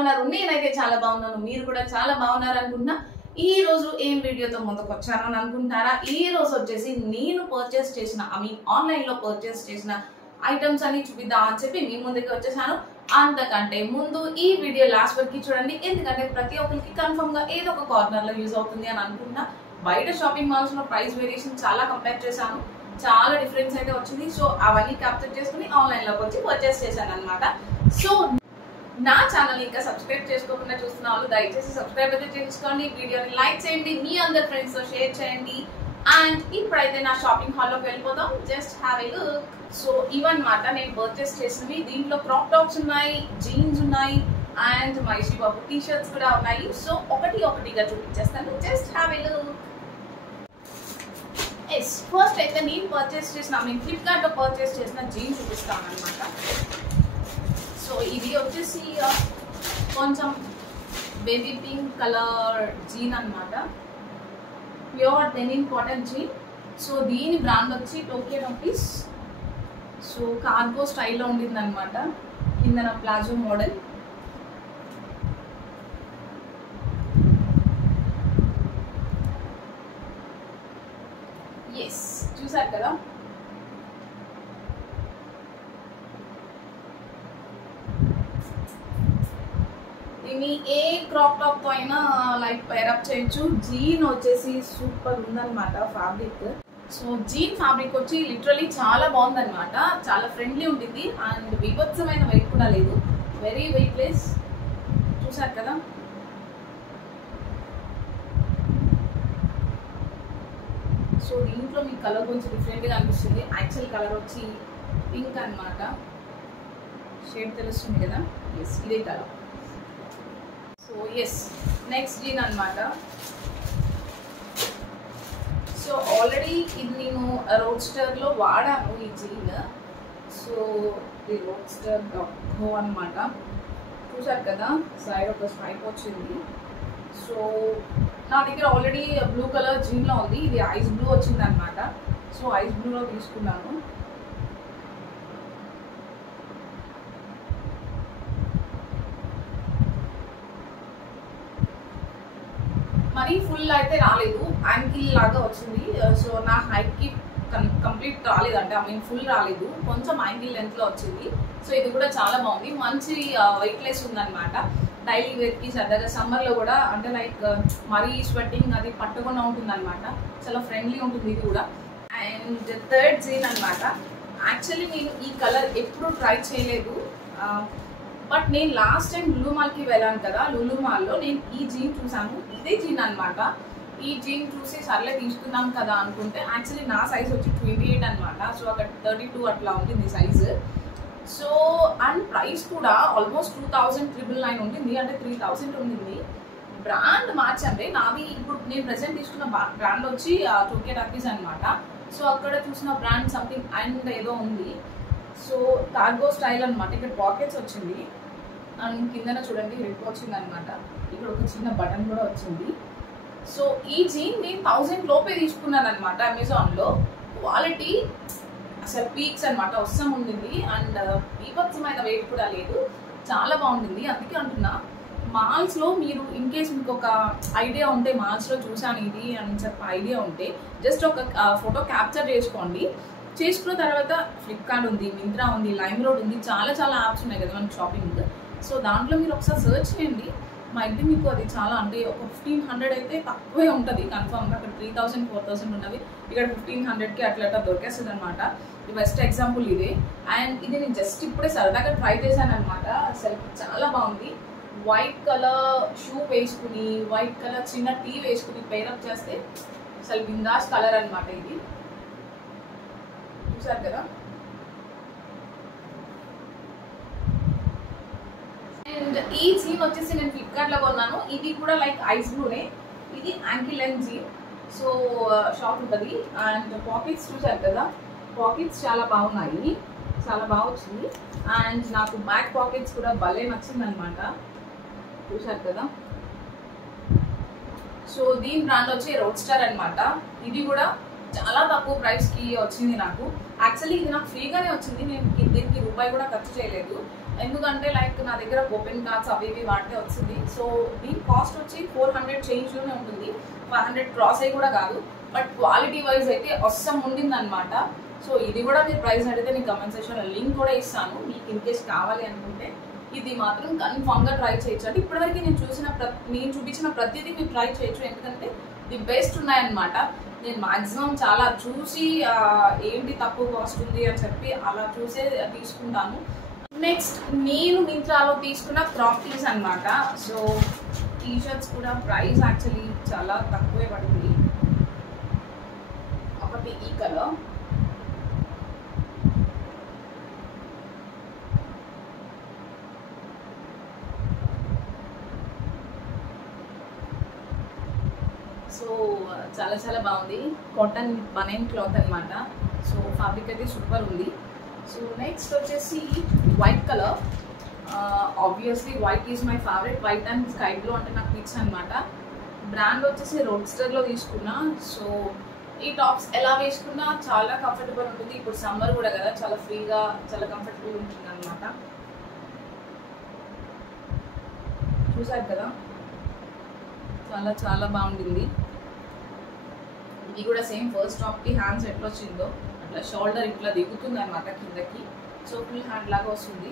ఉన్నారు? నేనైతే చాలా బాగున్నాను, మీరు కూడా చాలా బాగున్నారు అనుకుంటున్నా. ఈ రోజు ఏం వీడియోతో ముందుకు వచ్చానని అనుకుంటారా? ఈ రోజు వచ్చేసి నేను పర్చేస్ చేసిన ఆన్లైన్ లో పర్చేస్ చేసిన ఐటమ్స్ అని చూపిద్దాం అని చెప్పి మీ ముందుకు వచ్చేసాను. అంతకంటే ముందు ఈ వీడియో లాస్ట్ వరకు చూడండి, ఎందుకంటే ప్రతి ఒక్కరికి కన్ఫర్మ్ గా ఏదో ఒక కార్నర్ లో యూజ్ అవుతుంది అని అనుకుంటున్నా. బయట షాపింగ్ మాల్స్ లో ప్రైస్ వేరియేషన్ చాలా కంపేర్ చేశాను, చాలా డిఫరెన్స్ అయితే వచ్చింది. సో అవన్నీ క్యాప్చర్ చేసుకుని ఆన్లైన్ లోకి వచ్చి పర్చేస్ చేశాను అనమాట. సో నా ఛానల్ ఇంకా సబ్స్క్రైబ్ చేసుకోకుండా చూస్తున్న వాళ్ళు దయచేసి సబ్స్క్రైబ్ అయితే చేసుకోండి, వీడియోని లైక్ చేయండి, మీ అందరి ఫ్రెండ్స్ తో షేర్ చేయండి. అండ్ ఇప్పుడైతే నా షాపింగ్ హాల్ లోకి వెళ్ళిపోదాం. Just have a look. So ఇవన్నమాట నేను పర్చేస్ చేసినవి. దీంట్లో క్రాప్ టాప్స్ ఉన్నాయి, జీన్స్ ఉన్నాయి, అండ్ మైషి బాబు టీ షర్ట్స్ కూడా ఉన్నాయి. సో ఒకటిగా చూపించేస్తాను. Just have a look. First అయితే నేను పర్చేస్ చేసిన ఫ్లిప్కార్ట్ లో పర్చేస్ చేసిన జీన్స్ చూపిస్తాను అనమాట. సో ఇది వచ్చేసి కొంచెం బేబీ పింక్ కలర్ జీన్ అనమాట, pure denim cotton jean. So దీని బ్రాండ్ వచ్చి టోక్యో నోటీస్. సో కార్గో స్టైల్లో ఉండింది అనమాట, కింద ప్లాజో మోడల్. ఎస్, చూసారు కదా. దీన్ని ఏ క్రాప్ టాప్ తో అయినా లైక్ పేరప్ చేయొచ్చు. జీన్ వచ్చేసి సూపర్ ఉందన్నమాట ఫ్యాబ్రిక్. సో జీన్ ఫ్యాబ్రిక్ వచ్చి లిటరలీ చాలా బాగుందన్నమాట, చాలా ఫ్రెండ్లీ ఉంటుంది అండ్ విభత్సమైన వెయిట్ కూడా లేదు, వెరీ వెయిట్ లెస్. చూసారు కదా. సో దీంట్లో మీకు కలర్ కొంచెం డిఫరెంట్గా అనిపిస్తుంది. యాక్చువల్ కలర్ వచ్చి పింక్ అనమాట, షేడ్ తెలుస్తుంది కదా. ఎస్, ఇదే కలర్. సో ఎస్, నెక్స్ట్ జీన్ అనమాట. సో ఆల్రెడీ ఇది నేను రోడ్స్టర్లో వాడాను ఈ జీన్. సో ఇది రోడ్స్టర్ గో అనమాట. చూసారు కదా, సైడ్ ఒక స్ట్రైప్ వచ్చింది. సో నా దగ్గర ఆల్రెడీ బ్లూ కలర్ జీన్లో ఉంది, ఇది ఐస్ బ్లూ వచ్చింది అనమాట. సో ఐస్ బ్లూలో తీసుకున్నాను. మరీ ఫుల్ అయితే రాలేదు, యాంకిల్ లాగా వచ్చింది. సో నా హైట్కి కంప్లీట్ రాలేదు, అంటే ఫుల్ రాలేదు, కొంచెం యాంకిల్ లెంత్లో వచ్చింది. సో ఇది కూడా చాలా బాగుంది, మంచి వెయిట్ లెస్ ఉందన్నమాట. డైలీ వేర్కి సరదాగా సమ్మర్లో కూడా, అంటే లైక్ మరీ స్వెట్టింగ్ అది పట్టకుండా ఉంటుంది అనమాట, చాలా ఫ్రెండ్లీ ఉంటుంది ఇది కూడా. అండ్ థర్డ్ జీన్ అనమాట. యాక్చువల్లీ నేను ఈ కలర్ ఎప్పుడు ట్రై చేయలేదు, బట్ నేను లాస్ట్ టైం లులు మాల్కి వెళ్ళాను కదా, లులు మాల్లో నేను ఈ జీన్ చూసాను. ఇదే జీన్ అనమాట. ఈ జీన్ చూసి సర్లే తీసుకుందాం కదా అనుకుంటే యాక్చువల్లీ నా సైజ్ వచ్చి 28 అనమాట. సో అక్కడ 32 అట్లా ఉంటుంది సైజు. సో అండ్ ప్రైస్ కూడా ఆల్మోస్ట్ 2999 ఉంటుంది, అంటే 3000 ఉంటుంది. బ్రాండ్ మార్చండి, నాది ఇప్పుడు నేను ప్రెసెంట్ తీసుకున్న బ్రాండ్ వచ్చి టోక్యో టాకీస్ అనమాట. సో అక్కడ చూసిన బ్రాండ్ సంథింగ్ అండ్ ఏదో ఉంది. సో కార్గో స్టైల్ అనమాట. ఇక్కడ పాకెట్స్ వచ్చింది అండ్ కిందన చూడండి రిప్ వచ్చింది అనమాట. ఇక్కడ ఒక చిన్న బటన్ కూడా వచ్చింది. సో ఈ జీన్ నేను 1000 లోపే తీసుకున్నాను అనమాట అమెజాన్లో. క్వాలిటీ అసలు పీక్స్ అనమాట, వస్తాం ఉండింది అండ్ బీభత్సమైన వెయిట్ కూడా లేదు, చాలా బాగుంటుంది. అందుకే అంటున్నా, మాల్స్లో మీరు ఇన్ కేస్ మీకు ఒక ఐడియా ఉంటే, మాల్స్లో చూసాను ఇది అని చెప్పి ఐడియా ఉంటే జస్ట్ ఒక ఫోటో క్యాప్చర్ చేసుకోండి. చేసుకున్న తర్వాత ఫ్లిప్కార్ట్ ఉంది, మింత్రా ఉంది, లైమ్ రోడ్ ఉంది, చాలా యాప్స్ ఉన్నాయి కదా మనకి షాపింగ్. సో దాంట్లో మీరు ఒకసారి సర్చ్ చేయండి, మైట్ మీకు అది చాలా, అంటే ఒక 1500 అయితే తక్కువే ఉంటుంది కన్ఫర్మ్గా. అక్కడ 3000 4000 ఉన్నవి, ఇక్కడ 1500కి అట్లా దొరికేస్తుంది అనమాట. ఇది బెస్ట్ ఎగ్జాంపుల్ ఇదే. అండ్ ఇది నేను జస్ట్ ఇప్పుడే సరదాగా ట్రై చేశాను అనమాట, అసలు చాలా బాగుంది. వైట్ కలర్ షూ వేసుకుని, వైట్ కలర్ చిన్న టీ వేసుకుని పేరప్ చేస్తే అసలు బిందాస్ కలర్ అనమాట ఇది. చూసారు కదా. అండ్ ఈ జీన్ వచ్చేసి నేను ఫ్లిప్కార్ట్లో కొన్నాను. ఇది కూడా లైక్ ఐస్ బ్లూనే, ఇది ankle length jean. So short ఉంటుంది అండ్ పాకెట్స్ చూసారు కదా, పాకెట్స్ చాలా బాగున్నాయి, చాలా బాగా వచ్చింది. అండ్ నాకు బ్యాక్ పాకెట్స్ కూడా భలే నచ్చింది అనమాట. చూసారు కదా. సో దీని బ్రాండ్ వచ్చి రోడ్స్టర్ అనమాట. ఇది కూడా చాలా తక్కువ ప్రైస్కి వచ్చింది నాకు. యాక్చువల్లీ ఇది నాకు ఫ్రీగానే వచ్చింది, నేను దీనికి రూపాయి కూడా ఖర్చు చేయలేదు. ఎందుకంటే లైక్ నా దగ్గర ఓపెన్ కార్డ్స్ అవి ఇవి వాడితే వచ్చింది. సో దీని కాస్ట్ వచ్చి 400 చేంజ్లోనే ఉంటుంది, 500 క్రాస్ అయ్యి కూడా కాదు. బట్ క్వాలిటీ వైజ్ అయితే అస్సం ఉండింది అనమాట. సో ఇది కూడా మీరు ప్రైస్ అడిగితే నేను కమెంట్ సెక్షన్లో లింక్ కూడా ఇస్తాను, మీకు ఇన్ కేస్ కావాలి అనుకుంటే. ఇది మాత్రం కన్ఫామ్గా ట్రై చేయొచ్చు. అంటే ఇప్పటివరకు నేను చూపించిన ప్రతిదీ మీరు ట్రై చేయొచ్చు, ఎందుకంటే ది బెస్ట్ ఉన్నాయన్నమాట. నేను మాక్సిమం చాలా చూసి ఏంటి తక్కువ కాస్ట్ ఉంది అని చెప్పి అలా చూసే తీసుకుంటాను. నెక్స్ట్ నేను మింత్రాలో తీసుకున్న క్రాప్ టీస్ అనమాట. సో టీషర్ట్స్ కూడా ప్రైస్ యాక్చువల్లీ చాలా తక్కువే పడింది. ఒకటి ఈ కలర్, సో చాలా చాలా బాగుంది. కాటన్ బనైన్ క్లాత్ అనమాట. సో ఫ్యాబ్రిక్ అయితే సూపర్ ఉంది. సో నెక్స్ట్ వచ్చేసి white colour. Obviously white is my favourite. White and sky blue అంటే నాకు పిక్స్ అనమాట. బ్రాండ్ వచ్చేసి రోడ్స్టర్లో తీసుకున్నా. సో ఈ టాప్స్ ఎలా వేసుకున్నా చాలా కంఫర్టబుల్ ఉంటుంది. ఇప్పుడు సమ్మర్ కూడా కదా, చాలా ఫ్రీగా చాలా కంఫర్టబుల్ ఉంటుంది అనమాట. చూసారు కదా, చాలా చాలా బాగుంటుంది. ఇది కూడా సేమ్ ఫస్ట్ టాప్కి హ్యాండ్స్ ఎట్లా వచ్చిందో అట్లా షోల్డర్ ఇట్లా దిగుతుంది అనమాట కిందకి. సో ఫుల్ హ్యాండ్ లాగా వస్తుంది.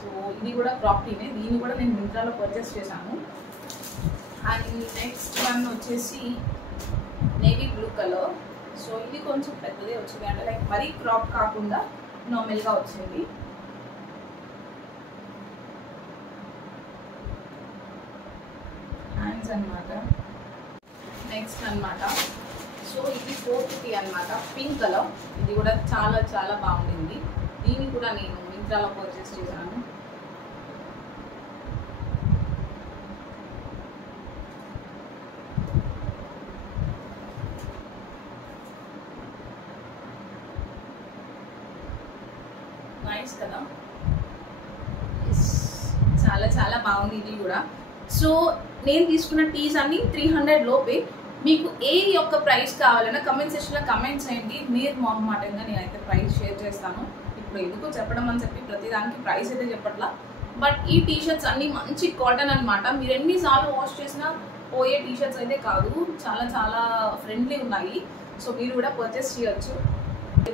సో ఇది కూడా క్రాప్ టీనే. దీన్ని కూడా నేను మింత్రాలో పర్చేస్ చేశాను. అండ్ నెక్స్ట్ వన్ వచ్చేసి నేవీ బ్లూ కలర్. సో ఇది కొంచెం పెద్దదే వచ్చింది, అంటే లైక్ మరీ క్రాప్ కాకుండా నార్మల్గా వచ్చింది. హ్యాండ్స్ అనమాట. నెక్స్ట్ అనమాట, సో ఇది 450 అనమాట, పింక్ కలర్. ఇది కూడా చాలా చాలా బాగుండింది. దీన్ని కూడా నేను మింత్రాలో పర్చేస్ చేశాను. నైస్ కదా, చాలా చాలా బాగుంది ఇది కూడా. సో నేను తీసుకున్న టీస్ అన్ని 300 లోపే. మీకు ఏ యొక్క ప్రైస్ కావాలన్నా కమెంట్ సెక్షన్లో కమెంట్ చేయండి. మీరు మొహమాటంగా నేనైతే ప్రైస్ షేర్ చేస్తాను. ఇప్పుడు ఎందుకు చెప్పడం అని చెప్పి ప్రతిదానికి ప్రైస్ అయితే చెప్పట్లా. బట్ ఈ టీషర్ట్స్ అన్ని మంచి కాటన్ అనమాట. మీరు ఎన్నిసార్లు వాష్ చేసినా పోయే టీషర్ట్స్ అయితే కాదు, చాలా చాలా ఫ్రెండ్లీ ఉన్నాయి. సో మీరు కూడా పర్చేస్ చేయొచ్చు.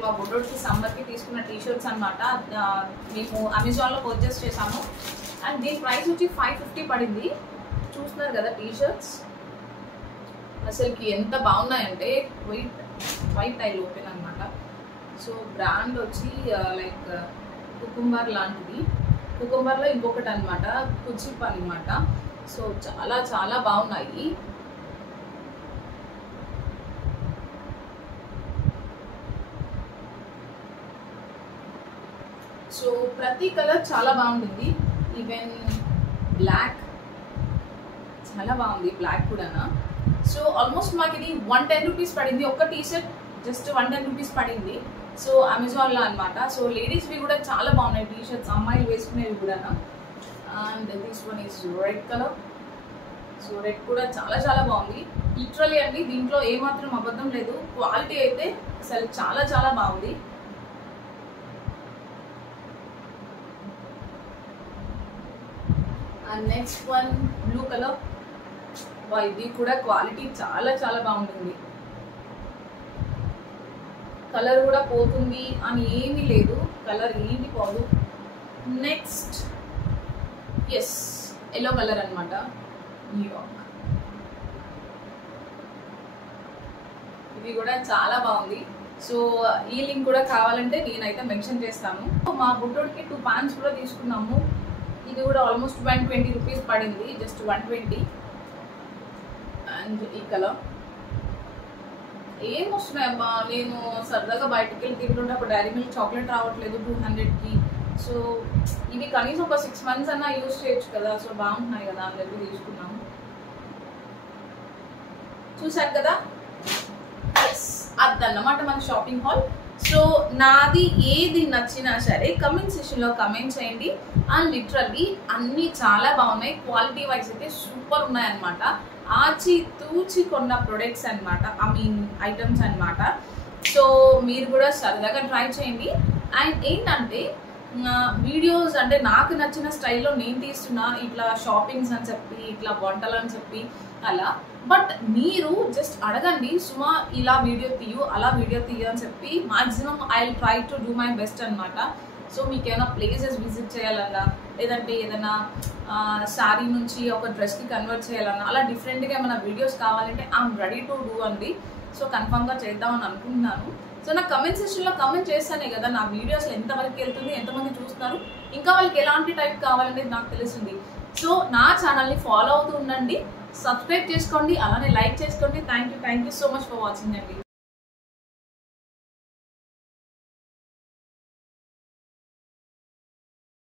మా బుడ్డోడికి సమ్మర్కి తీసుకున్న టీషర్ట్స్ అనమాట. మేము అమెజాన్లో పర్చేస్ చేసాము. అండ్ దీని ప్రైస్ వచ్చి 550 పడింది. చూస్తున్నారు కదా టీషర్ట్స్, అసలుకి ఎంత బాగున్నాయంటే వైట్ టైల్ ఓపెన్ అనమాట. సో బ్రాండ్ వచ్చి లైక్ కుకుంబర్ లాంటిది. కుకుంబర్లో ఇంకొకటి అనమాట కుచిప్ అనమాట. సో చాలా చాలా బాగున్నాయి. సో ప్రతి కలర్ చాలా బాగుంటుంది. ఈవెన్ బ్లాక్ చాలా బాగుంది, బ్లాక్ కూడా. సో ఆల్మోస్ట్ మాకు ఇది 110 రూపీస్ పడింది. ఒక్క టీషర్ట్ జస్ట్ 110 రూపీస్ పడింది. సో అమెజాన్లో అనమాట. సో లేడీస్వి కూడా చాలా బాగున్నాయి టీషర్ట్స్, అమ్మాయిలు వేసుకునేవి కూడా. And this one is red colour. So red కూడా చాలా చాలా బాగుంది. లిటరలీ అండి, దీంట్లో ఏమాత్రం అబద్ధం లేదు. క్వాలిటీ అయితే అసలు చాలా చాలా బాగుంది. And next one blue colour. ఇది కూడా క్వాలిటీ చాలా చాలా బాగుంటుంది. కలర్ కూడా పోతుంది అని ఏమీ లేదు, కలర్ ఏమి పోదు. నెక్స్ట్ ఎస్ ఎల్లో కలర్ అనమాట, న్యూయార్క్. ఇది కూడా చాలా బాగుంది. సో ఈ లింక్ కూడా కావాలంటే నేనైతే మెన్షన్ చేస్తాను. మా బుడ్డోడికి 2 ప్యాంట్స్ కూడా తీసుకున్నాము. ఇది కూడా ఆల్మోస్ట్ 120 రూపీస్ పడింది, జస్ట్ 120. అండ్ ఈ కలర్ ఏం వస్తున్నాయమ్మా, నేను సరదాగా బయటకు వెళ్ళి తింటుంటే అప్పుడు డైరీ మిల్క్ చాక్లెట్ రావట్లేదు 200కి. సో ఇవి కనీసం ఒక 6 months అన్నా యూజ్ చేయొచ్చు కదా. సో బాగుంటున్నాయి కదా అని చెప్పి తీసుకున్నాము. చూసారు కదా, అదన్నమాట మన షాపింగ్ హాల్. సో నాది ఏది నచ్చినా సరే కమెంట్ సెక్షన్లో కమెంట్ చేయండి. అండ్ లిటరల్లీ అన్నీ చాలా బాగున్నాయి. క్వాలిటీ వైజ్ అయితే సూపర్ ఉన్నాయన్నమాట. ఆచి తూచి కొన్న ప్రొడక్ట్స్ అనమాట, ఐ మీన్ ఐటమ్స్ అనమాట. సో మీరు కూడా సరదాగా ట్రై చేయండి. అండ్ ఏంటంటే వీడియోస్ అంటే నాకు నచ్చిన స్టైల్లో నేను తీస్తున్నా, ఇట్లా షాపింగ్స్ అని చెప్పి, ఇట్లా వంటలు అని చెప్పి అలా. బట్ మీరు జస్ట్ అడగండి, సుమా ఇలా వీడియో తీయు, అలా వీడియో తీయు అని చెప్పి maximum I will try to do my best అనమాట. సో మీకు ఏమైనా ప్లేసెస్ విజిట్ చేయాలన్నా, లేదంటే ఏదైనా శారీ నుంచి ఒక డ్రెస్కి కన్వర్ట్ చేయాలన్నా, అలా డిఫరెంట్గా ఏమైనా వీడియోస్ కావాలంటే ఐఎమ్ రెడీ టు డూ అండి. సో కన్ఫర్మ్గా చేద్దామని అనుకుంటున్నాను. సో నా కమెంట్ సెక్షన్లో కమెంట్ చేస్తానే కదా నా వీడియోస్ ఎంతవరకు వెళ్తుంది, ఎంతమంది చూస్తున్నారు, ఇంకా వాళ్ళకి ఎలాంటి టైప్ కావాలనేది నాకు తెలుస్తుంది. సో నా ఛానల్ని ఫాలో అవుతూ ఉండండి, సబ్స్క్రైబ్ చేసుకోండి, అలానే లైక్ చేసుకోండి. Thank you so much for watching అండి.